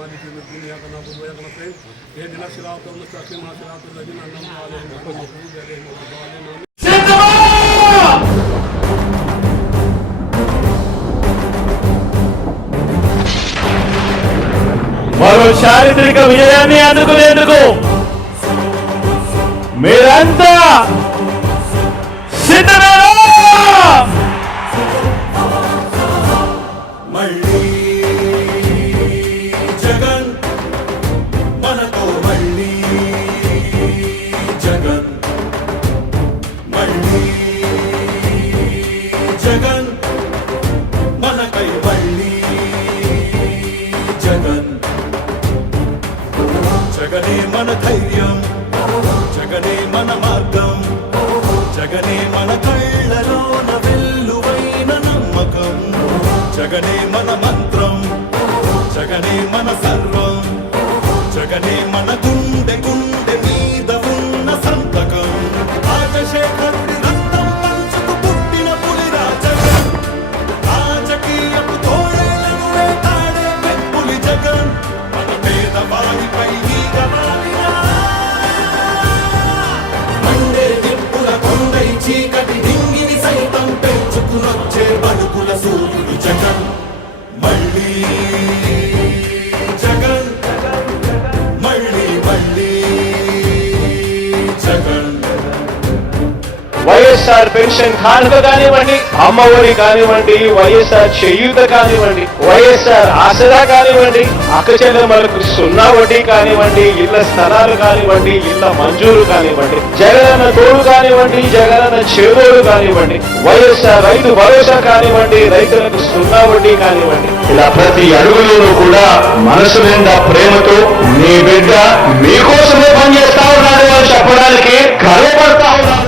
مالك يوم الدين اياك نعبد واياك نستعين اهدنا الصراط المستقيم صراط الذين انعمت عليهم غير المغضوب عليهم ولا الضالين آمين. మరో చారిత్రక విజయాన్ని అందుకునేందుకు మీరంతా సిద్ధమేనా మనతో మళ్ళీ జగన్. మళ్ళీ జగన్. మనకై మళ్ళీ జగన్. జగనే మన ధైర్యం. జగనే మన మార్గం. జగనే మన కళ్ళలోన వెల్లువైన నమ్మకం. జగనే మన మన జగన్ వైఎస్ఆర్ పెన్షన్ కానుక కానివ్వండి అమ్మఒడి కానివ్వండి వైఎస్ఆర్ చేయూత కానివ్వండి వైఎస్ఆర్ ఆసరా కానివ్వండి అక్కచెల్లెమ్మలకు సున్నా వడ్డీ కానివ్వండి ఇళ్ళ స్థలాలు కానివ్వండి ఇళ్ళ మంజూరు కానివ్వండి జగనన్న తోడు కానివ్వండి జగనన్న చేదోడు కానివ్వండి వైఎస్ఆర్ రైతు భరోసా కానివ్వండి రైతులకు సున్నా వడ్డీ కానివ్వండి. ఇలా ప్రతి అడుగులోనూ కూడా మనసు నిండా ప్రేమతో మీ బిడ్డ మీకోసమే పనిచేస్తా ఉన్నాడు అని చెప్పడానికి గర్వపడతా ఉన్నాడు